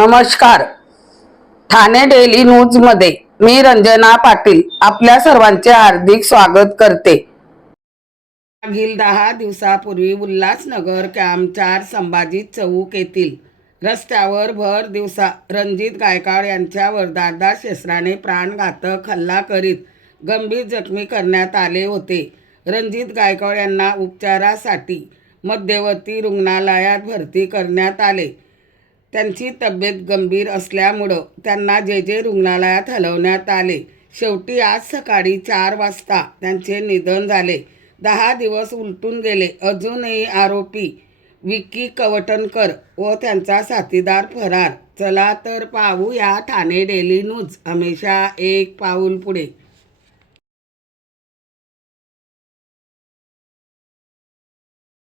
नमस्कार. Thane daily news मध्ये मी रंजना पाटील आपल्या सर्वांचे हार्दिक स्वागत करते. मागील 10 दिवसापूर्वी उल्हासनगर कॅम्प 4 संभाजी चौक येथील रस्त्यावर भर दिवसा रणजित गायकवाड यांच्यावर धारदार शस्त्राने प्राणघातक हल्ला करीत गंभीर जखमी करण्यात आले होते. रणजित गायकवाड यांना उपचारासाठी मध्यवर्ती रुग्णालयात भरती करण्यात आले. त्यांची तब्येत गंभीर असल्यामुळं त्यांना जे रुग्णालयात हलवण्यात आले. शेवटी आज सकाळी 4 वाजता त्यांचे निधन झाले. 10 दिवस उलटून गेले. अजूनही आरोपी विक्की कवटणकर व त्यांचा साथीदार फरार. चला तर पाहूया ठाणे डेली न्यूज, हमेशा एक पाऊल पुढे.